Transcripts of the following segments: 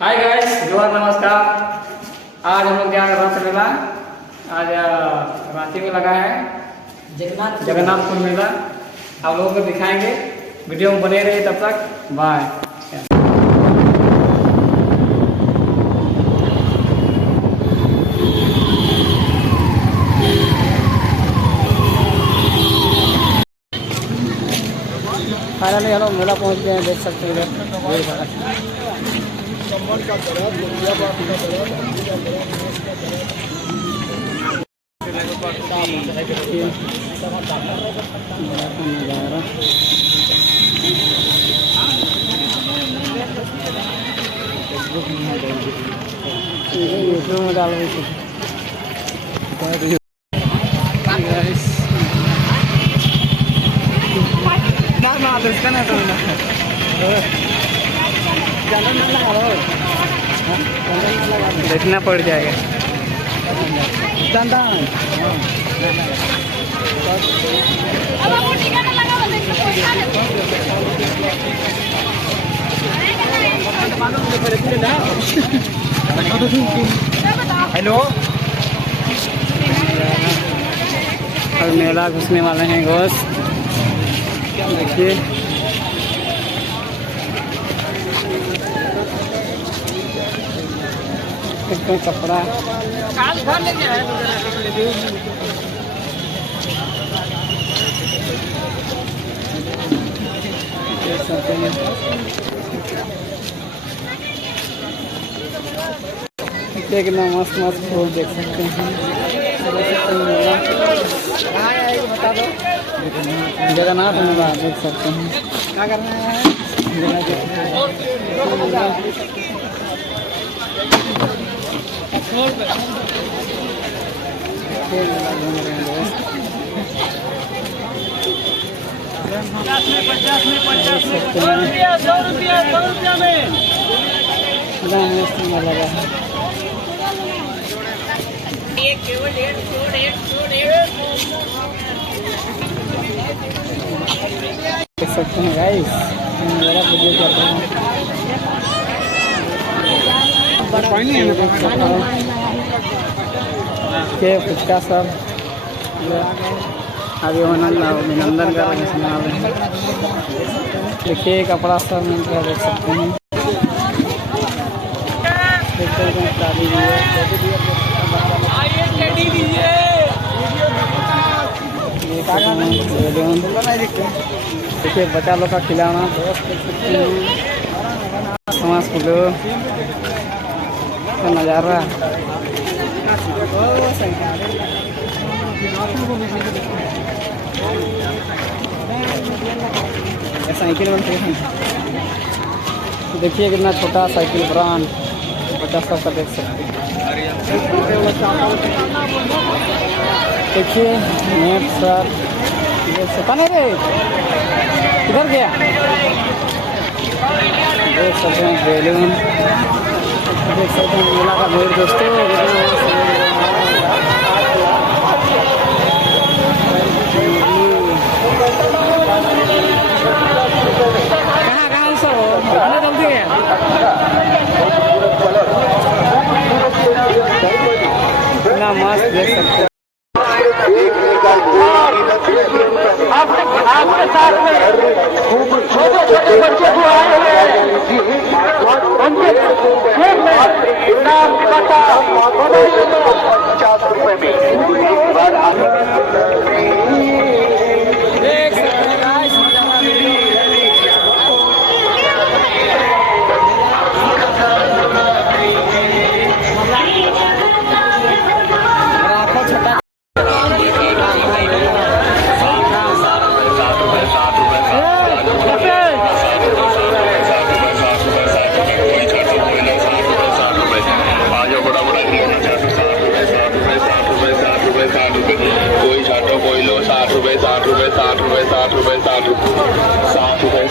Hi guys, जोहार नमस्कार। आज हम लोग क्या रथ मेला आज रांची में लगा है, जगन्नाथपुर मेला। आप लोगों को दिखाएंगे, वीडियो में बने रहिए। तब तक बाय। फाइनली हम लोग मेला पहुंच गए हैं, देख सकते हैं कमर का तरफ में डाल देखना पड़ जाएगा। हेलो, और मेला घुसने वाले हैं घोष। देखिए इसको कपड़ा कितना मस्त मस्त फूल देख सकते हैं। बता दो, जगन्नाथ मेला देख सकते हैं। क्या करना है? लगा है। देख सकते हैं गाइस, मेरा वीडियो कर रहे हैं। के फुचका सब अभी अभिनंदन का सुना रहे हैं। देखिए कपड़ा सब मिल रहा है, देख सकते हैं। देखिए बच्चा लोग का खिलाना समाज को नज़ारा। साइकिल बनते हैं, देखिए कितना छोटा साइकिल ब्रांड बच्चा सब का देख सकते हैं। देखिए नेट सर पता नहीं रे किधर गया। देख सकते हैं बैलून, देख सकते हैं मेला का भीड़ दोस्तों। कहाँ सब जल्दी है। इतना मस्त देख सकते हैं। आपके साथ में छोटे छोटे बच्चे जो आए हैं, उनके नाम पता 50 रुपए में। कोई छाटो कोई लो 60 रुपए 60 रुपए 60 रुपए 60 रुपए 60 रुपए 60 रुपए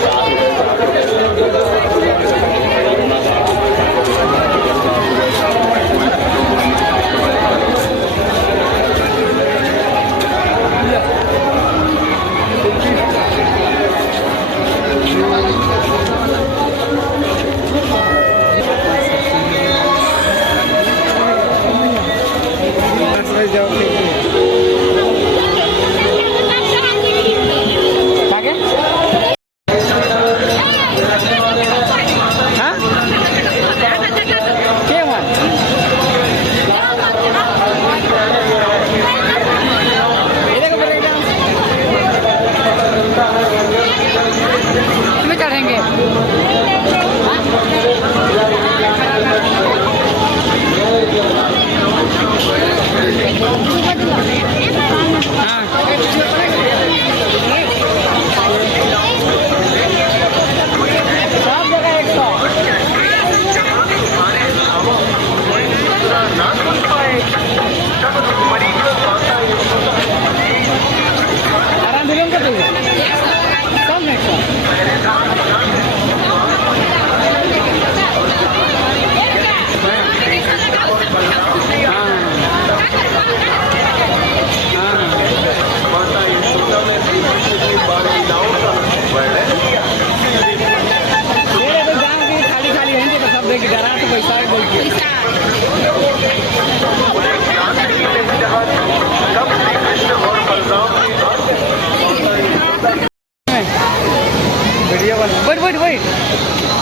वीडियो बन बैठ बैठ बैठ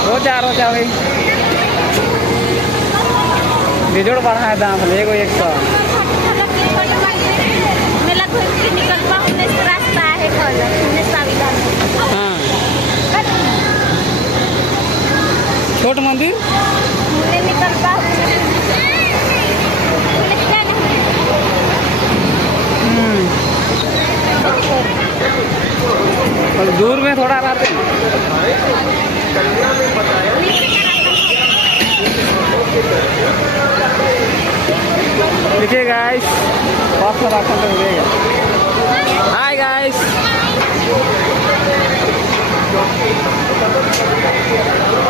रोजा भाई बेजोड़ बढ़ा है दाम लेगो 100 छोट मंदिर और दूर में थोड़ा रहते हैं। देखिए गाइस बहुत सारा राशन तो मिलेगा। हाय गाइस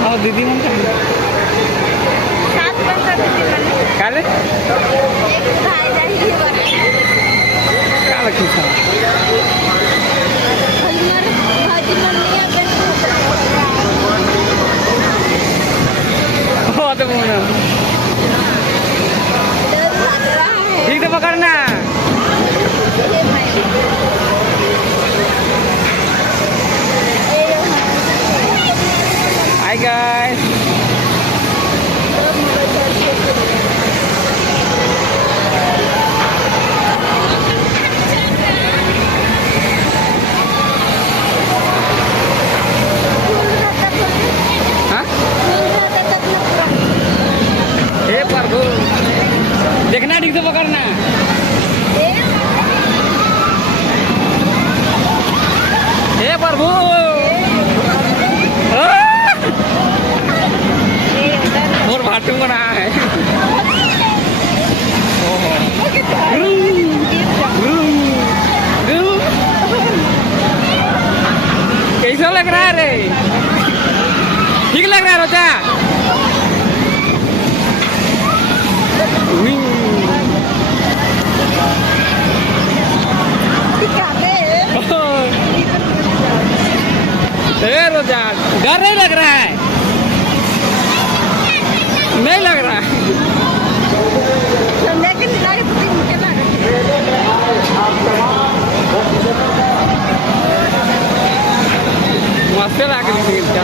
और दीदी मन काले क्या लखी था ठीक से पकड़ना। हाय गाइस प्रभु देखना ठीक से पकड़ना। हे प्रभु और भाटू बना है। कैसा लग रहा है रे? ठीक लग रहा है रोजा? रोजा डर नहीं लग रहा है? नहीं लग रहा है? मस्त लग रही है।